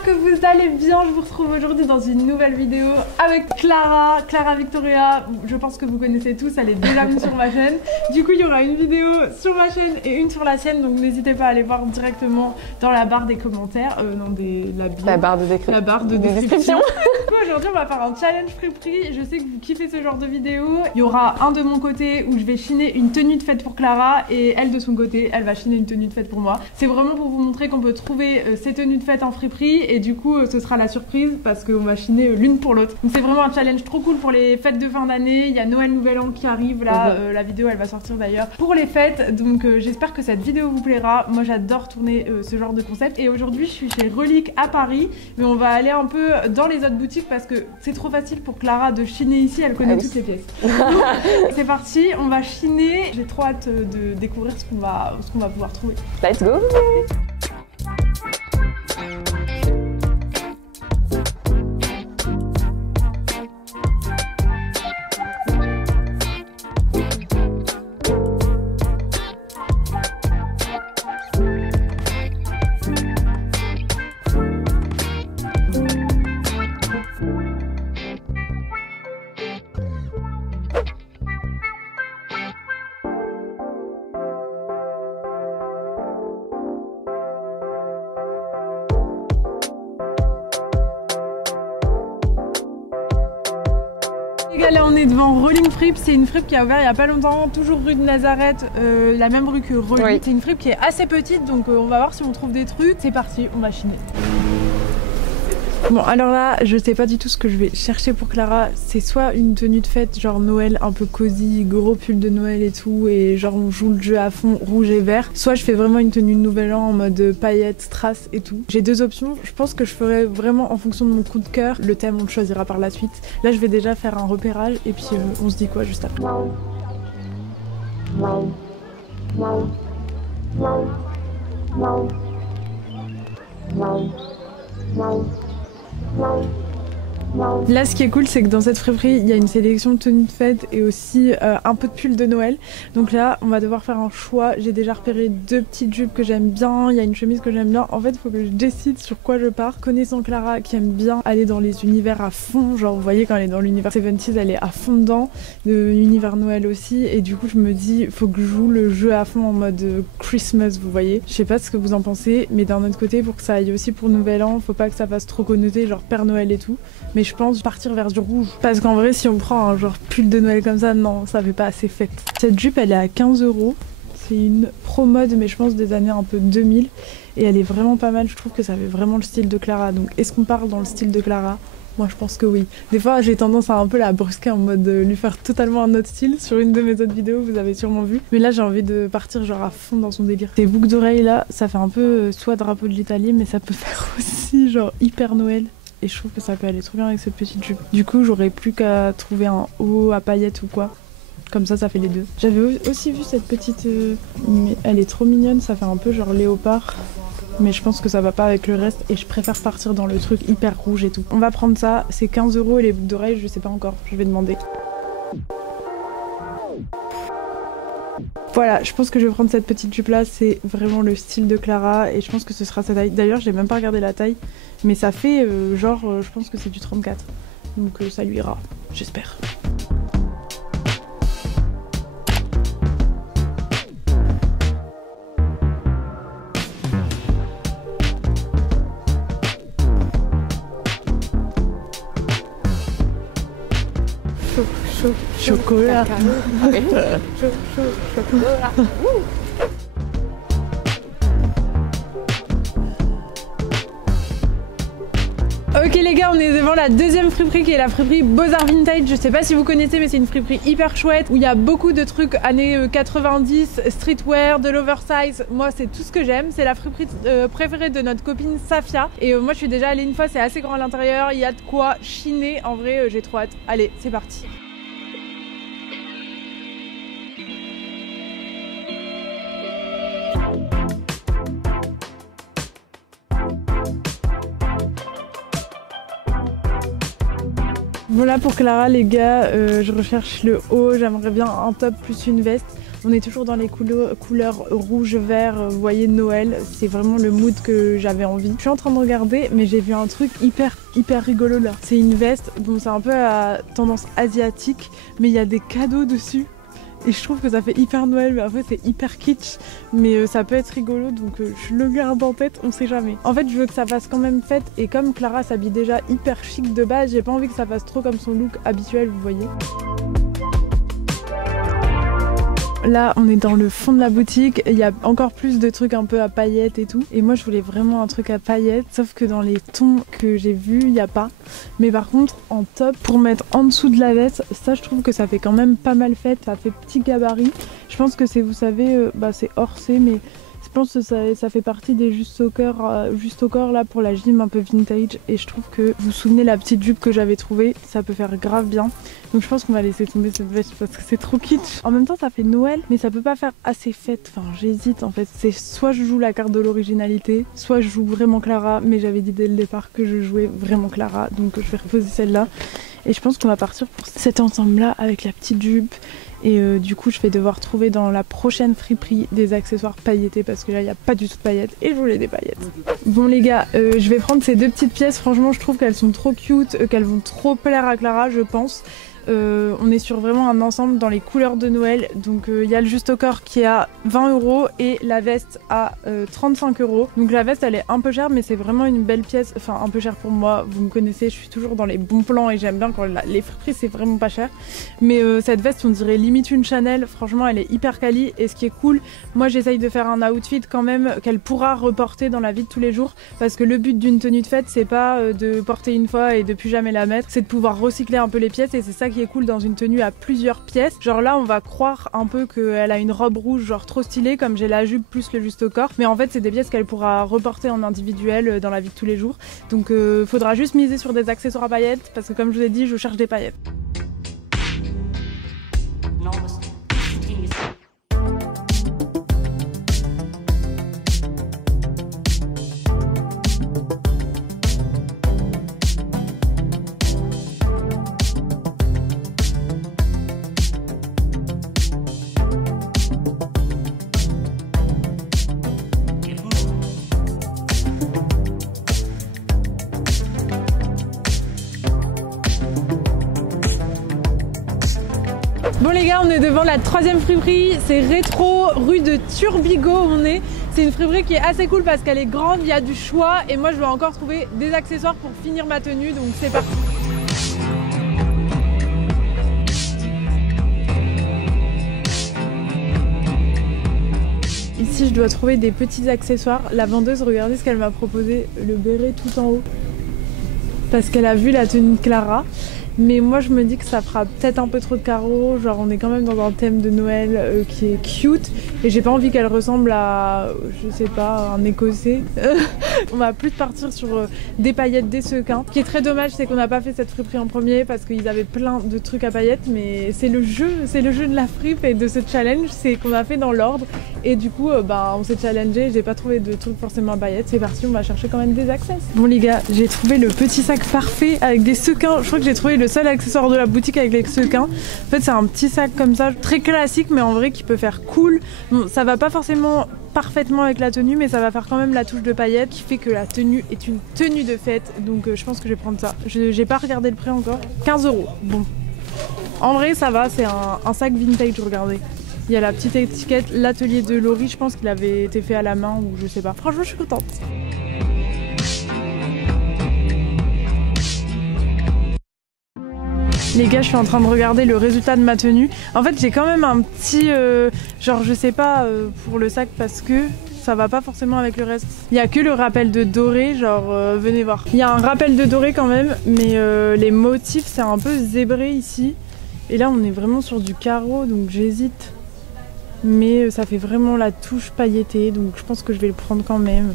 j'espère que vous allez bien. Je vous retrouve aujourd'hui dans une nouvelle vidéo avec Clara Victoria. Je pense que vous connaissez tous, elle est déjà venue sur ma chaîne. Du coup, il y aura une vidéo sur ma chaîne et une sur la sienne, donc n'hésitez pas à aller voir directement dans la barre des commentaires, la barre de description. Aujourd'hui, on va faire un challenge friperie. Je sais que vous kiffez ce genre de vidéo. Il y aura un de mon côté où je vais chiner une tenue de fête pour Clara et elle de son côté, elle va chiner une tenue de fête pour moi. C'est vraiment pour vous montrer qu'on peut trouver ces tenues de fête en friperie et du coup, ce sera la surprise parce qu'on va chiner l'une pour l'autre. Donc c'est vraiment un challenge trop cool pour les fêtes de fin d'année. Il y a Noël, Nouvel An qui arrive là. La vidéo, elle va sortir d'ailleurs pour les fêtes. Donc j'espère que cette vidéo vous plaira. Moi, j'adore tourner ce genre de concept. Et aujourd'hui, je suis chez Relique à Paris, mais on va aller un peu dans les autres boutiques parce que c'est trop facile pour Clara de chiner ici. Elle connaît toutes les pièces. C'est parti, on va chiner. J'ai trop hâte de découvrir ce qu'on va pouvoir trouver. Let's go! Là on est devant Rolling Fripe, c'est une fripe qui a ouvert il y a pas longtemps, toujours rue de Nazareth, la même rue que Rolling. Oui. C'est une fripe qui est assez petite, donc on va voir si on trouve des trucs. C'est parti, on va chiner. Bon alors là, je sais pas du tout ce que je vais chercher pour Clara. C'est soit une tenue de fête genre Noël un peu cosy, gros pull de Noël et tout, et genre on joue le jeu à fond rouge et vert. Soit je fais vraiment une tenue de Nouvel An en mode paillettes, strass et tout. J'ai deux options. Je pense que je ferai vraiment en fonction de mon coup de cœur. Le thème on le choisira par la suite. Là je vais déjà faire un repérage et puis on se dit quoi juste après. Là ce qui est cool c'est que dans cette friperie il y a une sélection de tenues de fête et aussi un peu de pull de Noël. Donc là on va devoir faire un choix. J'ai déjà repéré deux petites jupes que j'aime bien, il y a une chemise que j'aime bien. En fait il faut que je décide sur quoi je pars. Connaissant Clara qui aime bien aller dans les univers à fond, genre vous voyez quand elle est dans l'univers 70s elle est à fond dedans, de l'univers Noël aussi, et du coup je me dis faut que je joue le jeu à fond en mode Christmas, vous voyez. Je sais pas ce que vous en pensez, mais d'un autre côté pour que ça aille aussi pour Nouvel An, faut pas que ça fasse trop connoté genre Père Noël et tout. Mais je pense partir vers du rouge. Parce qu'en vrai, si on prend un genre pull de Noël comme ça, non, ça fait pas assez fête. Cette jupe, elle est à 15 €. C'est une pro mode, mais je pense des années un peu 2000. Et elle est vraiment pas mal. Je trouve que ça fait vraiment le style de Clara. Donc, est-ce qu'on part dans le style de Clara? Moi, je pense que oui. Des fois, j'ai tendance à un peu la brusquer en mode lui faire totalement un autre style. Sur une de mes autres vidéos, vous avez sûrement vu. Mais là, j'ai envie de partir genre à fond dans son délire. Ces boucles d'oreilles là, ça fait un peu soit drapeau de l'Italie, mais ça peut faire aussi genre hyper Noël. Et je trouve que ça peut aller trop bien avec cette petite jupe. Du coup, j'aurais plus qu'à trouver un haut à paillettes ou quoi. Comme ça fait les deux. J'avais aussi vu cette petite... mais elle est trop mignonne, ça fait un peu genre léopard. Mais je pense que ça va pas avec le reste et je préfère partir dans le truc hyper rouge et tout. On va prendre ça, c'est 15 € et les boucles d'oreilles, je sais pas encore, je vais demander. Voilà, je pense que je vais prendre cette petite jupe là, c'est vraiment le style de Clara et je pense que ce sera sa taille. D'ailleurs, j'ai même pas regardé la taille, mais ça fait je pense que c'est du 34. Donc ça lui ira, j'espère. Chocolat. Chocolat. Ok les gars, on est devant la deuxième friperie qui est la friperie Beaux-Arts Vintage. Je sais pas si vous connaissez, mais c'est une friperie hyper chouette où il y a beaucoup de trucs années 90, streetwear, de l'oversize. Moi c'est tout ce que j'aime. C'est la friperie préférée de notre copine Safia. Et moi je suis déjà allée une fois, c'est assez grand à l'intérieur. Il y a de quoi chiner. En vrai j'ai trop hâte. Allez, c'est parti. Voilà pour Clara les gars, je recherche le haut, j'aimerais bien un top plus une veste. On est toujours dans les couleurs rouge, vert, vous voyez, Noël. C'est vraiment le mood que j'avais envie. Je suis en train de regarder, mais j'ai vu un truc hyper rigolo là. C'est une veste, bon c'est un peu à tendance asiatique, mais il y a des cadeaux dessus. Et je trouve que ça fait hyper Noël, mais après c'est hyper kitsch. Mais ça peut être rigolo, donc je le garde en tête, on sait jamais. En fait, je veux que ça fasse quand même fête. Et comme Clara s'habille déjà hyper chic de base, j'ai pas envie que ça fasse trop comme son look habituel, vous voyez. Là, on est dans le fond de la boutique, il y a encore plus de trucs un peu à paillettes et tout. Et moi, je voulais vraiment un truc à paillettes, sauf que dans les tons que j'ai vus, il n'y a pas. Mais par contre, en top, pour mettre en dessous de la veste, ça, je trouve que ça fait quand même pas mal fête, ça fait petit gabarit. Je pense que c'est, vous savez, c'est Orsay, mais je pense que ça fait partie des juste au corps là pour la gym un peu vintage. Et je trouve que, vous vous souvenez la petite jupe que j'avais trouvée, ça peut faire grave bien. Donc je pense qu'on va laisser tomber cette veste parce que c'est trop kitsch. En même temps ça fait Noël, mais ça peut pas faire assez fête. Enfin j'hésite en fait. C'est soit je joue la carte de l'originalité, soit je joue vraiment Clara. Mais j'avais dit dès le départ que je jouais vraiment Clara. Donc je vais reposer celle-là. Et je pense qu'on va partir pour cet ensemble-là avec la petite jupe. Et du coup je vais devoir trouver dans la prochaine friperie des accessoires pailletés parce que là il n'y a pas du tout de paillettes et je voulais des paillettes. Bon les gars, je vais prendre ces deux petites pièces, franchement je trouve qu'elles sont trop cute, qu'elles vont trop plaire à Clara je pense. On est sur vraiment un ensemble dans les couleurs de Noël, donc il y a le juste au corps qui est à 20 € et la veste à 35 €. Donc la veste elle est un peu chère mais c'est vraiment une belle pièce, enfin un peu chère pour moi, vous me connaissez, je suis toujours dans les bons plans et j'aime bien quand les friperies c'est vraiment pas cher. Mais cette veste on dirait limite une Chanel, franchement elle est hyper quali et ce qui est cool, moi j'essaye de faire un outfit quand même qu'elle pourra reporter dans la vie de tous les jours parce que le but d'une tenue de fête c'est pas de porter une fois et de plus jamais la mettre, c'est de pouvoir recycler un peu les pièces et c'est ça qui est cool dans une tenue à plusieurs pièces. Genre là on va croire un peu qu'elle a une robe rouge genre trop stylée comme j'ai la jupe plus le juste au corps, mais en fait c'est des pièces qu'elle pourra reporter en individuel dans la vie de tous les jours. Donc faudra juste miser sur des accessoires à paillettes parce que comme je vous ai dit je cherche des paillettes. Bon les gars, on est devant la troisième friperie, c'est Rétro, rue de Turbigo on est. C'est une friperie qui est assez cool parce qu'elle est grande, il y a du choix et moi je dois encore trouver des accessoires pour finir ma tenue, donc c'est parti. Ici je dois trouver des petits accessoires. La vendeuse, regardez ce qu'elle m'a proposé, le béret tout en haut. Parce qu'elle a vu la tenue de Clara. Mais moi je me dis que ça fera peut-être un peu trop de carreaux, genre on est quand même dans un thème de Noël qui est cute et j'ai pas envie qu'elle ressemble à, je sais pas, un écossais. On va plus partir sur des paillettes, des sequins. Ce qui est très dommage c'est qu'on n'a pas fait cette friperie en premier parce qu'ils avaient plein de trucs à paillettes, mais c'est le jeu de la fripe et de ce challenge, c'est qu'on a fait dans l'ordre et du coup on s'est challengé, j'ai pas trouvé de trucs forcément à paillettes, c'est parti, on va chercher quand même des accessoires. Bon les gars, j'ai trouvé le petit sac parfait avec des sequins, je crois que j'ai trouvé le seul accessoire de la boutique avec les sequins. En fait c'est un petit sac comme ça, très classique mais en vrai qui peut faire cool. Bon ça va pas forcément parfaitement avec la tenue mais ça va faire quand même la touche de paillettes qui fait que la tenue est une tenue de fête, donc je pense que je vais prendre ça. J'ai pas regardé le prix encore. 15 €. Bon. En vrai ça va, c'est un sac vintage, regardez. Il y a la petite étiquette, l'atelier de Laurie, je pense qu'il avait été fait à la main ou je sais pas. Franchement je suis contente. Les gars, je suis en train de regarder le résultat de ma tenue. En fait, j'ai quand même un petit, genre je sais pas, pour le sac parce que ça va pas forcément avec le reste. Il y a que le rappel de doré, genre venez voir. Il y a un rappel de doré quand même, mais les motifs c'est un peu zébré ici. Et là, on est vraiment sur du carreau, donc j'hésite. Mais ça fait vraiment la touche pailletée, donc je pense que je vais le prendre quand même.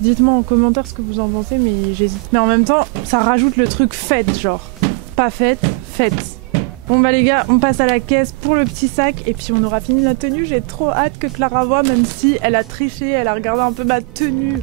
Dites-moi en commentaire ce que vous en pensez, mais j'hésite. Mais en même temps, ça rajoute le truc fête, genre. Pas fête, fête. Bon bah les gars, on passe à la caisse pour le petit sac et puis on aura fini la tenue. J'ai trop hâte que Clara voie, même si elle a triché, elle a regardé un peu ma tenue.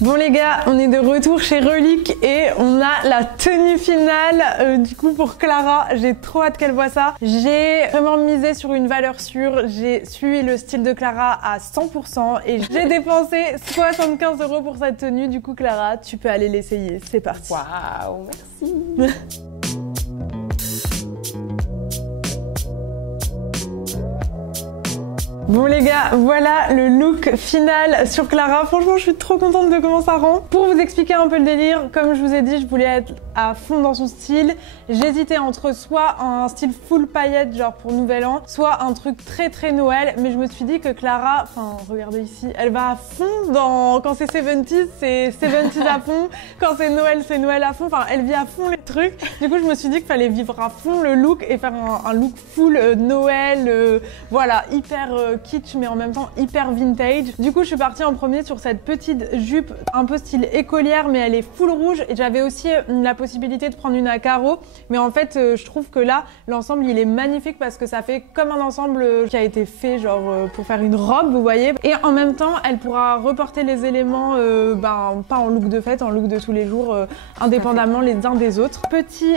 Bon les gars, on est de retour chez Relique et on a la tenue finale du coup pour Clara. J'ai trop hâte qu'elle voit ça. J'ai vraiment misé sur une valeur sûre. J'ai suivi le style de Clara à 100% et j'ai dépensé 75 € pour cette tenue. Du coup Clara, tu peux aller l'essayer. C'est parti. Waouh, merci. Bon les gars, voilà le look final sur Clara. Franchement, je suis trop contente de comment ça rend. Pour vous expliquer un peu le délire, comme je vous ai dit, je voulais être à fond dans son style. J'hésitais entre soit un style full paillettes, genre pour Nouvel An, soit un truc très Noël. Mais je me suis dit que Clara, enfin regardez ici, elle va à fond dans... Quand c'est 70s, c'est 70s à fond. Quand c'est Noël à fond. Enfin, elle vit à fond les trucs. Du coup, je me suis dit qu'il fallait vivre à fond le look et faire un look full Noël, voilà, hyper kitsch mais en même temps hyper vintage. Du coup je suis partie en premier sur cette petite jupe un peu style écolière mais elle est full rouge et j'avais aussi la possibilité de prendre une à carreaux mais en fait je trouve que là l'ensemble il est magnifique parce que ça fait comme un ensemble qui a été fait genre pour faire une robe vous voyez et en même temps elle pourra reporter les éléments pas en look de fête, en look de tous les jours indépendamment les uns des autres. Petit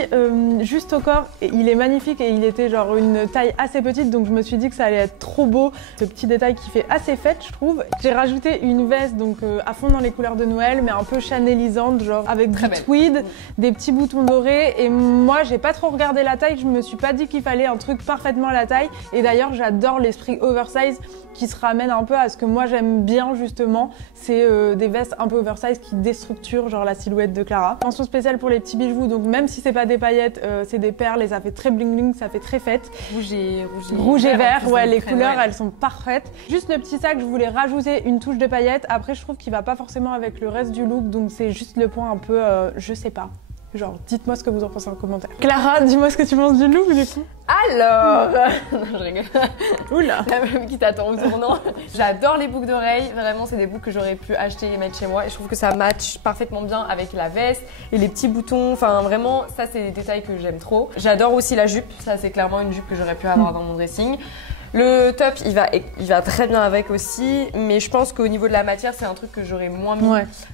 juste au corps, il est magnifique et il était genre une taille assez petite donc je me suis dit que ça allait être trop beau. Ce petit détail qui fait assez fête je trouve. J'ai rajouté une veste donc à fond dans les couleurs de Noël mais un peu chanelisante genre avec du tweed, des petits boutons dorés et moi j'ai pas trop regardé la taille, je me suis pas dit qu'il fallait un truc parfaitement à la taille et d'ailleurs j'adore l'esprit oversize qui se ramène un peu à ce que moi j'aime bien justement, c'est des vestes un peu oversize qui déstructurent genre la silhouette de Clara. Mention spéciale pour les petits bijoux donc même si c'est pas des paillettes c'est des perles et ça fait très bling bling, ça fait très fête. Rouge et vert, ouais les couleurs elles sont parfaite. Juste le petit sac, je voulais rajouter une touche de paillettes. Après, je trouve qu'il va pas forcément avec le reste du look, donc c'est juste le point un peu, je sais pas. Genre, dites-moi ce que vous en pensez en commentaire. Clara, dis-moi ce que tu penses du look du coup. Alors, je rigole. Oula. La même qui t'attend au tournant. J'adore les boucles d'oreilles. Vraiment, c'est des boucles que j'aurais pu acheter et mettre chez moi. Et je trouve que ça match parfaitement bien avec la veste et les petits boutons. Enfin, vraiment, ça, c'est des détails que j'aime trop. J'adore aussi la jupe. Ça, c'est clairement une jupe que j'aurais pu avoir dans mon dressing. Le top, il va très bien avec aussi, mais je pense qu'au niveau de la matière, c'est un truc que j'aurais moins mis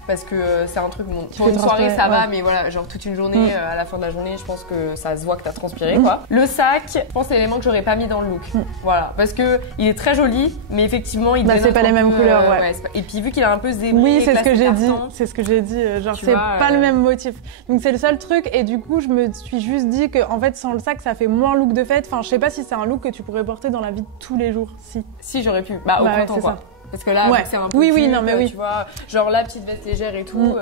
parce que c'est un truc, bon, pour une soirée, ça va, mais voilà, genre toute une journée, à la fin de la journée, je pense que ça se voit que t'as transpiré, quoi. Le sac, je pense que c'est l'élément que j'aurais pas mis dans le look, voilà, parce que il est très joli, mais effectivement, il c'est pas les mêmes couleurs, et puis vu qu'il a un peu zébré, oui, c'est ce que j'ai dit, genre c'est pas le même motif, donc c'est le seul truc, et du coup, je me suis juste dit que en fait, sans le sac, ça fait moins look de fête. Enfin, je sais pas si c'est un look que tu pourrais porter dans la vie tous les jours, si j'aurais pu, au printemps quoi. Parce que là, c'est un peu tu vois, genre la petite veste légère et tout,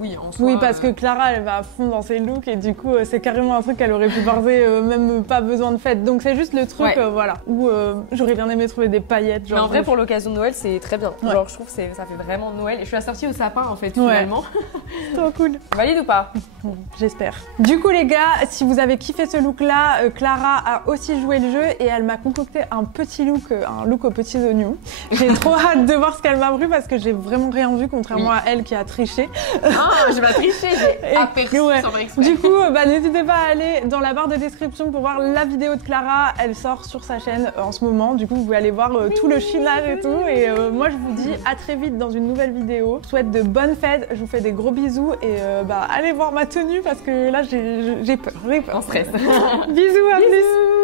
oui, en soi. Oui, parce que Clara, elle va à fond dans ses looks et du coup, c'est carrément un truc qu'elle aurait pu porter, même pas besoin de fête. Donc c'est juste le truc, voilà, où j'aurais bien aimé trouver des paillettes. Genre, mais en vrai, pour l'occasion de Noël, c'est très bien. Genre, je trouve que ça fait vraiment Noël. Et je suis assortie au sapin, en fait, finalement. Trop cool. Valide ou pas? J'espère. Du coup, les gars, si vous avez kiffé ce look-là, Clara a aussi joué le jeu et elle m'a concocté un petit look, un look aux petits oignons. J'ai trop hâte de voir ce qu'elle m'a pris parce que j'ai vraiment rien vu contrairement à elle qui a triché. Ah, j'ai pas triché, j'ai aperçu sans exprès. Du coup, n'hésitez pas à aller dans la barre de description pour voir la vidéo de Clara. Elle sort sur sa chaîne en ce moment. Du coup, vous pouvez aller voir tout le chinage et tout. Et moi, je vous dis à très vite dans une nouvelle vidéo. Je vous souhaite de bonnes fêtes. Je vous fais des gros bisous et allez voir ma tenue parce que là, j'ai peur. En stress. Bisous, à plus.